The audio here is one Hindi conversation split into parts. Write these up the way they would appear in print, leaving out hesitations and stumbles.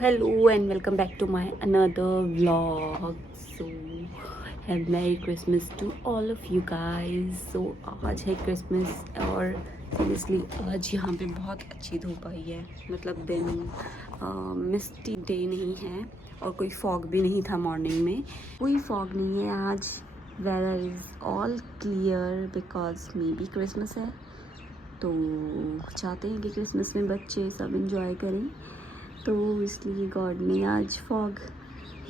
Hello and welcome back to my another vlog. So have Merry Christmas to all of you guys. So आज है क्रिसमस और सीरियसली आज यहाँ पे बहुत अच्छी धूप आई है. मतलब दिन मिस्टी डे नहीं है और कोई फॉग भी नहीं था मॉर्निंग में. कोई फॉग नहीं है आज. Weather is all clear because may be Christmas है. तो चाहते हैं कि क्रिसमस में बच्चे सब इंजॉय करें, तो इसलिए गॉड ने आज फॉग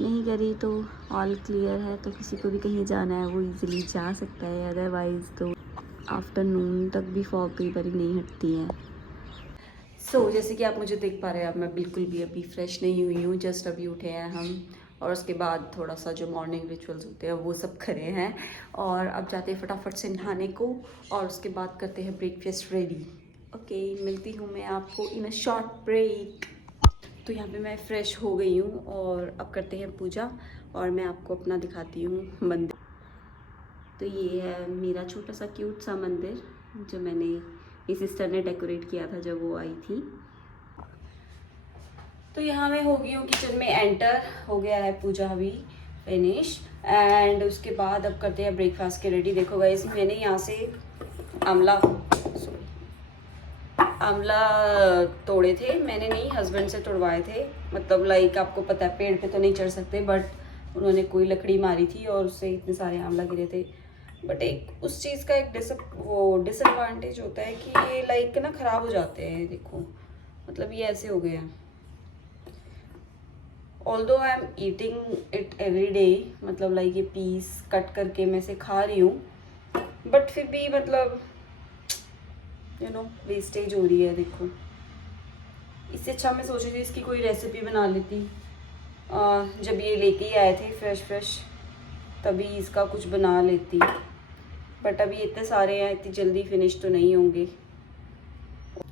नहीं करी. तो ऑल क्लियर है, तो किसी को भी कहीं जाना है वो इजीली जा सकता है. अदरवाइज़ तो आफ्टरनून तक भी फॉग कई बार नहीं हटती है. सो जैसे कि आप मुझे देख पा रहे हैं, अब मैं बिल्कुल भी अभी फ्रेश नहीं हुई हूँ. जस्ट अभी उठे हैं हम और उसके बाद थोड़ा सा जो मॉर्निंग रिचुअल्स होते हैं वो सब करे हैं. और अब जाते हैं फटाफट से नहाने को और उसके बाद करते हैं ब्रेकफास्ट रेडी. ओके, मिलती हूँ मैं आपको इन अ शॉर्ट ब्रेक. तो यहाँ पे मैं फ़्रेश हो गई हूँ और अब करते हैं पूजा और मैं आपको अपना दिखाती हूँ मंदिर. तो ये है मेरा छोटा सा क्यूट सा मंदिर जो मैंने मेरी सिस्टर ने डेकोरेट किया था जब वो आई थी. तो यहाँ मैं हो गई हूँ किचन में एंटर. हो गया है पूजा अभी फिनिश. एंड उसके बाद अब करते हैं ब्रेकफास्ट के रेडी. देखो गाइस, मैंने यहाँ से आंवला तोड़े थे. मैंने नहीं, हस्बैंड से तोड़वाए थे. मतलब लाइक आपको पता है पेड़ पे तो नहीं चढ़ सकते, बट उन्होंने कोई लकड़ी मारी थी और उससे इतने सारे आंवला गिरे थे. बट एक उस चीज़ का एक डिसएडवांटेज होता है कि ये लाइक ना ख़राब हो जाते हैं. देखो मतलब ये ऐसे हो गए हैं. Although I am eating it every day, मतलब लाइक ये पीस कट करके मैं से खा रही हूँ, बट फिर भी मतलब वेस्टेज हो रही है. देखो इससे अच्छा मैं सोच रही थी इसकी कोई रेसिपी बना लेती. जब ये लेके ही आए थे फ्रेश तभी इसका कुछ बना लेती. बट अभी इतने सारे हैं, इतनी जल्दी फिनिश तो नहीं होंगे.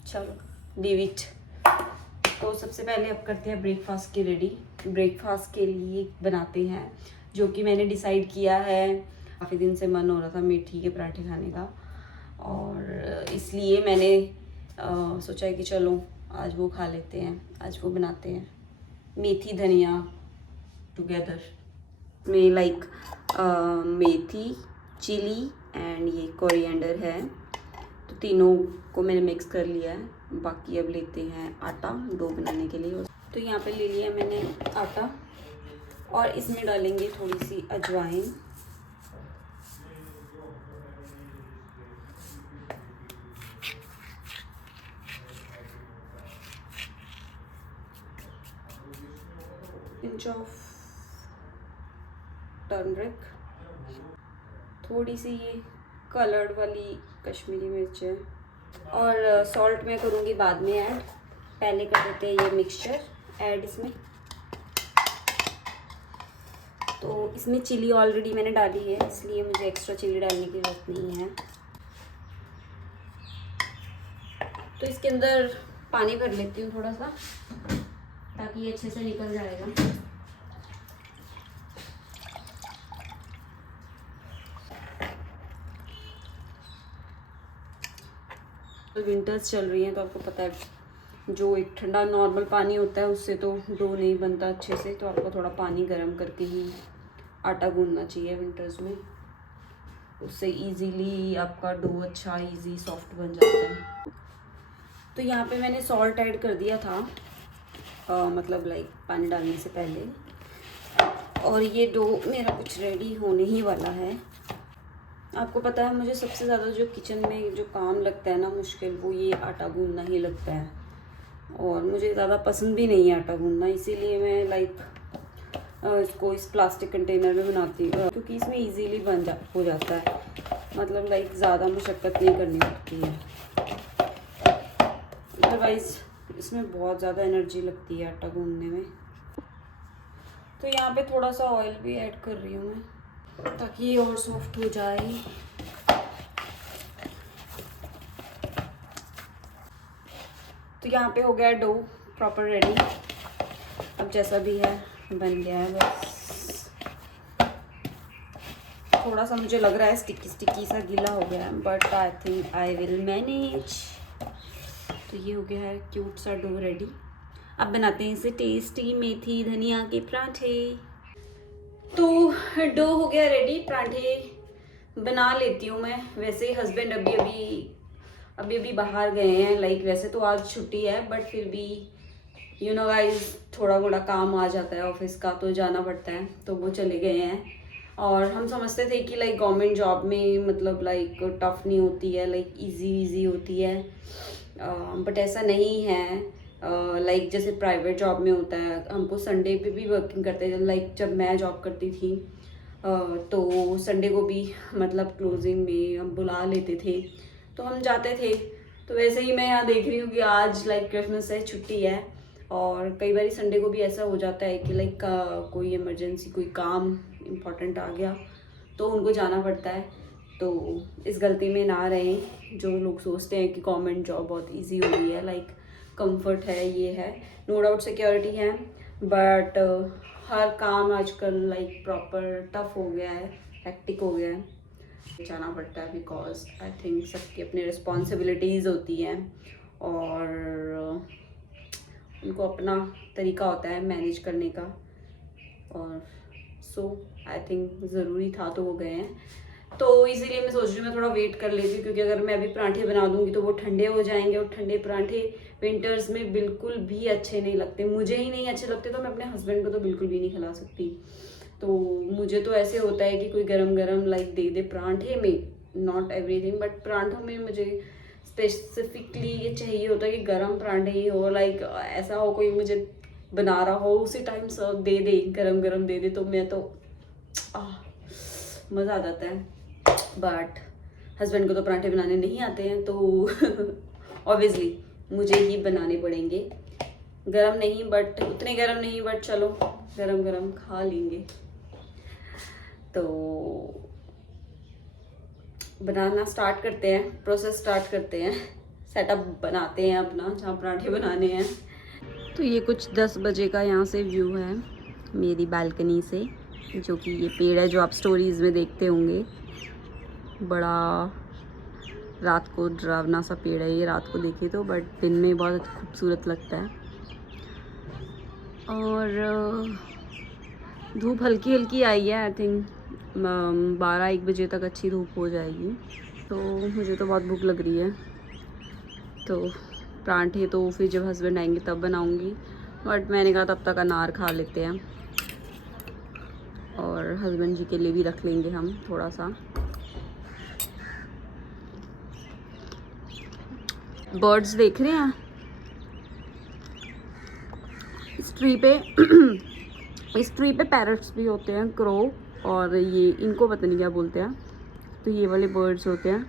चलो लीव इट. तो सबसे पहले अब करते हैं ब्रेकफास्ट की रेडी. ब्रेकफास्ट के लिए बनाते हैं जो कि मैंने डिसाइड किया है. काफ़ी दिन से मन हो रहा था मेथी के पराठे खाने का और इसलिए मैंने सोचा है कि चलो आज वो खा लेते हैं. आज वो बनाते हैं मेथी धनिया टुगेदर में. लाइक मेथी, चिली एंड ये कोरिएंडर है. तो तीनों को मैंने मिक्स कर लिया है. बाकी अब लेते हैं आटा डो बनाने के लिए. तो यहाँ पे ले लिया मैंने आटा और इसमें डालेंगे थोड़ी सी अजवाइन. पिंच ऑफ टर्मरिक, थोड़ी सी ये कलर्ड वाली कश्मीरी मिर्च है और सॉल्ट मैं करूँगी बाद में ऐड. पहले कर देते हैं ये मिक्सचर ऐड इसमें. तो इसमें चिली ऑलरेडी मैंने डाली है, इसलिए मुझे एक्स्ट्रा चिली डालने की ज़रूरत नहीं है. तो इसके अंदर पानी भर लेती हूँ थोड़ा सा ताकि ये अच्छे से निकल जाएगा. तो विंटर्स चल रही हैं तो आपको पता है जो एक ठंडा नॉर्मल पानी होता है उससे तो डो नहीं बनता अच्छे से. तो आपको थोड़ा पानी गर्म करके ही आटा गूंदना चाहिए विंटर्स में. उससे इजीली आपका डो अच्छा इजी सॉफ्ट बन जाता है. तो यहाँ पे मैंने सॉल्ट ऐड कर दिया था मतलब लाइक पानी डालने से पहले. और ये डो मेरा कुछ रेडी होने ही वाला है. आपको पता है मुझे सबसे ज़्यादा जो किचन में जो काम लगता है ना मुश्किल, वो ये आटा गूंदना ही लगता है. और मुझे ज़्यादा पसंद भी नहीं है आटा गूंदना, इसीलिए मैं लाइक इसको इस प्लास्टिक कंटेनर में बनाती हूँ क्योंकि इसमें इजीली हो जाता है. मतलब लाइक ज़्यादा मशक्क़त नहीं करनी पड़ती है. अदरवाइज़ इसमें बहुत ज़्यादा एनर्जी लगती है आटा गूंदने में. तो यहाँ पे थोड़ा सा ऑयल भी ऐड कर रही हूँ मैं ताकि ये और सॉफ्ट हो जाए. तो यहाँ पे हो गया डो प्रॉपर रेडी. अब जैसा भी है बन गया है. बस थोड़ा सा मुझे लग रहा है स्टिकी सा गीला हो गया है, but I think I will manage. तो ये हो गया है क्यूट सा डो रेडी. अब बनाते हैं इसे टेस्टी मेथी धनिया के पराठे। तो डो हो गया रेडी, पराठे बना लेती हूँ मैं। वैसे हस्बैंड अभी बाहर गए हैं, लाइक वैसे तो आज छुट्टी है बट फिर भी यू नो गाइस थोड़ा मोड़ा काम आ जाता है ऑफिस का तो जाना पड़ता है, तो वो चले गए हैं। और हम समझते थे कि लाइक गवर्नमेंट जॉब में मतलब लाइक टफ नहीं होती है, लाइक इजी होती है, बट ऐसा नहीं है। लाइक जैसे प्राइवेट जॉब में होता है, हमको संडे पे भी वर्किंग करते थे। लाइक जब मैं जॉब करती थी तो संडे को भी मतलब क्लोजिंग में हम बुला लेते थे तो हम जाते थे। तो वैसे ही मैं यहाँ देख रही हूँ कि आज लाइक क्रिसमस है, छुट्टी है, और कई बार संडे को भी ऐसा हो जाता है कि लाइक कोई इमरजेंसी कोई काम इम्पोर्टेंट आ गया तो उनको जाना पड़ता है। तो इस गलती में ना रहें जो लोग सोचते हैं कि गवर्नमेंट जॉब बहुत इजी हो गई है, लाइक कंफर्ट है, ये है, नो डाउट सिक्योरिटी है, बट हर काम आजकल लाइक प्रॉपर टफ हो गया है, हेक्टिक हो गया है, जाना पड़ता है बिकॉज आई थिंक सबकी अपनी रिस्पॉन्सिबिलिटीज़ होती हैं और उनको अपना तरीका होता है मैनेज करने का। और सो आई थिंक ज़रूरी था तो वो गए हैं, तो इसीलिए मैं सोच रही हूँ मैं थोड़ा वेट कर लेती हूँ, क्योंकि अगर मैं अभी पराठे बना दूँगी तो वो ठंडे हो जाएंगे और ठंडे पराठे विंटर्स में बिल्कुल भी अच्छे नहीं लगते। मुझे ही नहीं अच्छे लगते तो मैं अपने हस्बैंड को तो बिल्कुल भी नहीं खिला सकती। तो मुझे तो ऐसे होता है कि कोई गरम गरम लाइक दे दे पराठे में, नॉट एवरीथिंग बट पराठों में मुझे स्पेसिफिकली ये चाहिए होता है कि गरम पराठे ही हो, लाइक ऐसा हो कोई मुझे बना रहा हो उसी टाइम सर्व दे दे, गरम गरम दे दे, तो मैं तो मज़ा आ जाता है। बट हस्बैंड को तो पराठे बनाने नहीं आते हैं तो ऑब्वियसली मुझे ही बनाने पड़ेंगे। गरम नहीं बट उतने गरम नहीं, बट चलो गरम गरम खा लेंगे। तो बनाना स्टार्ट करते हैं, प्रोसेस स्टार्ट करते हैं, सेटअप बनाते हैं अपना जहाँ पराठे बनाने हैं। तो ये कुछ 10 बजे का यहाँ से व्यू है मेरी बालकनी से, जो कि ये पेड़ है जो आप स्टोरीज़ में देखते होंगे, बड़ा रात को डरावना सा पेड़ है ये, रात को देखे तो, बट दिन में बहुत खूबसूरत लगता है। और धूप हल्की हल्की आई है, आई थिंक 12-1 बजे तक अच्छी धूप हो जाएगी। तो मुझे तो बहुत भूख लग रही है, तो पराठे तो फिर जब हस्बैंड आएंगे तब बनाऊंगी, बट मैंने कहा तब तक अनार खा लेते हैं और हस्बैंड जी के लिए भी रख लेंगे हम थोड़ा सा। बर्ड्स देख रहे हैं इस ट्री पे पैरट्स भी होते हैं, क्रो, और ये इनको पता नहीं क्या बोलते हैं, तो ये वाले बर्ड्स होते हैं।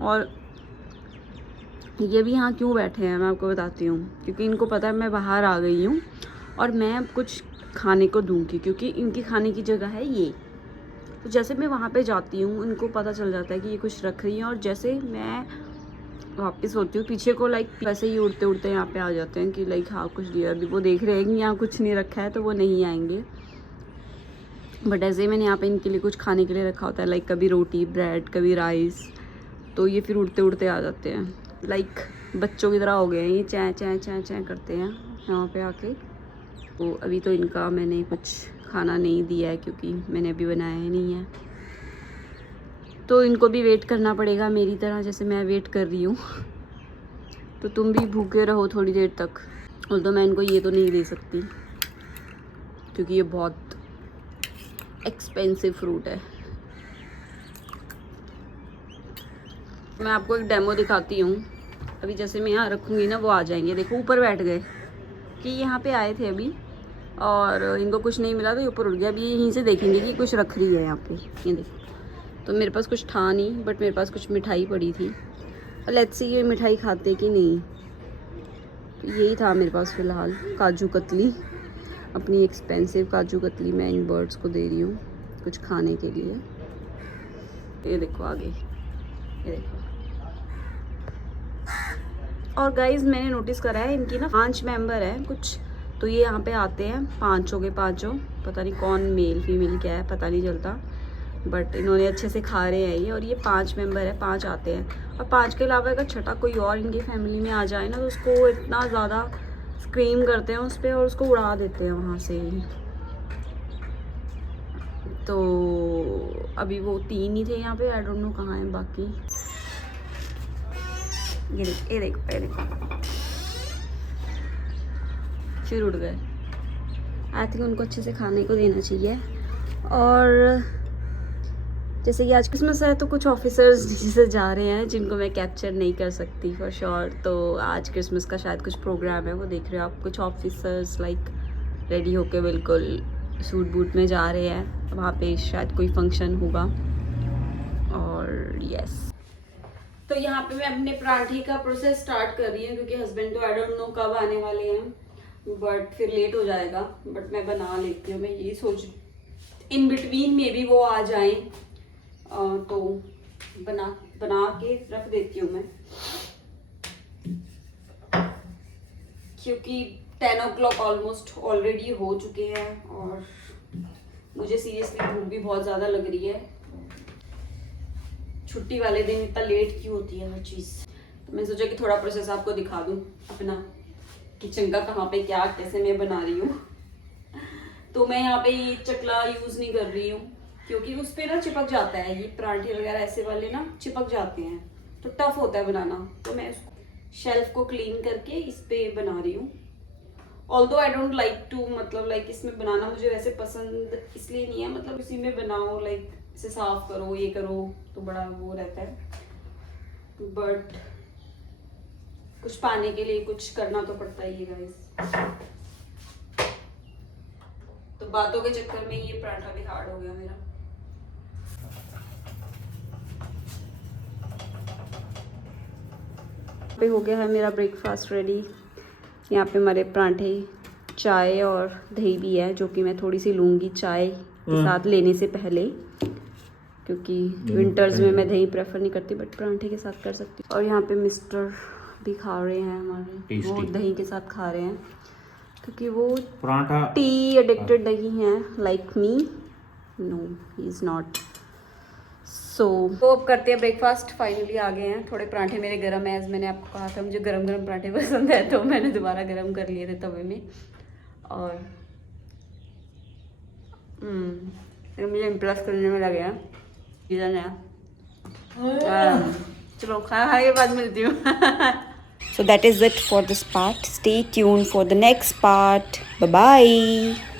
और ये भी यहाँ क्यों बैठे हैं मैं आपको बताती हूँ, क्योंकि इनको पता है मैं बाहर आ गई हूँ और मैं अब कुछ खाने को दूँगी, क्योंकि इनकी खाने की जगह है ये। तो जैसे मैं वहाँ पे जाती हूँ इनको पता चल जाता है कि ये कुछ रख रही है, और जैसे मैं वापस होती हूँ पीछे को, लाइक वैसे ही उड़ते उड़ते यहाँ पे आ जाते हैं कि लाइक हाँ कुछ दिया। अभी वो देख रहे हैं कि यहाँ कुछ नहीं रखा है तो वो नहीं आएंगे, बट ऐसे ही मैंने यहाँ पे इनके लिए कुछ खाने के लिए रखा होता है, लाइक कभी रोटी ब्रेड कभी राइस, तो ये फिर उड़ते उड़ते आ जाते हैं, लाइक बच्चों की तरह हो गए हैं ये, चैं चैं चैं चैं करते हैं यहाँ पे आके। तो अभी तो इनका मैंने कुछ खाना नहीं दिया है क्योंकि मैंने अभी बनाया ही नहीं है, तो इनको भी वेट करना पड़ेगा मेरी तरह जैसे मैं वेट कर रही हूँ। तो तुम भी भूखे रहो थोड़ी देर तक, और तो मैं इनको ये तो नहीं दे सकती क्योंकि ये बहुत एक्सपेंसिव फ्रूट है। मैं आपको एक डेमो दिखाती हूँ, अभी जैसे मैं यहाँ रखूँगी ना वो आ जाएंगे, देखो ऊपर बैठ गए कि यहाँ पे आए थे अभी और इनको कुछ नहीं मिला तो ये ऊपर उड़ गया। अभी यहीं से देखेंगे कि कुछ रख रही है यहाँ पे, ये देखो। तो मेरे पास कुछ था नहीं, बट मेरे पास कुछ मिठाई पड़ी थी, और लेट्स सी ये मिठाई खाते कि नहीं। तो यही था मेरे पास फ़िलहाल, काजू कतली, अपनी एक्सपेंसिव काजू कतली मैं इन बर्ड्स को दे रही हूँ कुछ खाने के लिए। ये देखो आगे, ये देखो। और गाइज मैंने नोटिस करा है इनकी ना 5 मेंबर हैं कुछ, तो ये यहाँ पे आते हैं पाँचों के पाँचों, पता नहीं कौन मेल फीमेल क्या है पता नहीं चलता, बट इन्होंने अच्छे से खा रहे हैं ये। और ये 5 मेंबर है, 5 आते हैं, और 5 के अलावा अगर छठा कोई और इनकी फैमिली में आ जाए ना तो उसको इतना ज़्यादा स्क्रीम करते हैं उस पर और उसको उड़ा देते हैं वहाँ से ही। तो अभी वो 3 ही थे यहाँ पे, आई डोंट नो कहाँ हैं बाकी। ये देखो फिर उड़ गए। आई थिंक उनको अच्छे से खाने को देना चाहिए। और जैसे कि आज क्रिसमस है तो कुछ ऑफिसर्स जिसे जा रहे हैं जिनको मैं कैप्चर नहीं कर सकती फॉर श्योर। तो आज क्रिसमस का शायद कुछ प्रोग्राम है, वो देख रहे हो आप। कुछ ऑफिसर्स लाइक रेडी होके बिल्कुल सूट बूट में जा रहे हैं, वहाँ पे शायद कोई फंक्शन होगा। और यस, तो यहाँ पे मैं अपने पराठे का प्रोसेस स्टार्ट कर रही हूँ क्योंकि हस्बैंड तो आई डोंट नो कब आने वाले हैं, बट फिर लेट हो जाएगा। बट मैं बना लेती हूँ, मैं यही सोच इन बिटवीन में भी वो आ जाएं तो बना के रख देती हूँ मैं, क्योंकि 10 o'clock ऑलमोस्ट ऑलरेडी हो चुके हैं और मुझे सीरियसली भूख भी बहुत ज़्यादा लग रही है। छुट्टी वाले दिन इतना लेट क्यों होती है हर चीज़। तो मैं सोचा कि थोड़ा प्रोसेस आपको दिखा दूँ अपना किचन का, कहाँ पे क्या कैसे मैं बना रही हूँ। तो मैं यहाँ पे ये चकला यूज़ नहीं कर रही हूँ क्योंकि उस पर ना चिपक जाता है, ये पराठे वगैरह ऐसे वाले ना चिपक जाते हैं तो टफ होता है बनाना। तो मैं उसको शेल्फ को क्लीन करके इस पे बना रही हूँ। Although I don't like to, मतलब लाइक इसमें बनाना मुझे वैसे पसंद इसलिए नहीं है, मतलब इसी में बनाओ लाइक इसे साफ करो ये करो तो बड़ा वो रहता है, बट कुछ पाने के लिए कुछ करना तो पड़ता ही है गाइस। तो बातों के चक्कर में ये पराठा भी हार्ड हो गया मेरा। पे हो गया है मेरा ब्रेकफास्ट रेडी। यहाँ पे हमारे पराठे, चाय और दही भी है जो कि मैं थोड़ी सी लूँगी चाय के साथ लेने से पहले, क्योंकि विंटर्स में मैं दही प्रेफर नहीं करती बट पराठे के साथ कर सकती हूँ। और यहाँ पे मिस्टर भी खा रहे हैं हमारे, वो दही के साथ खा रहे हैं क्योंकि वो पराठा टी एडिक्टेड नहीं है like me. No he is not. So अब करते हैं ब्रेकफास्ट। फाइनली आ गए हैं। थोड़े पराठे मेरे गरम है, मैंने आपको कहा था मुझे गरम गरम पराठे पसंद है तो मैंने दोबारा गरम कर लिए थे तवे में। और फिर मुझे इम्प्रेस करने में लगे हैं सीजन है। चलो खाने के बाद मिलती हूँ। So that is it for this part. Stay tuned for the next part. Bye bye.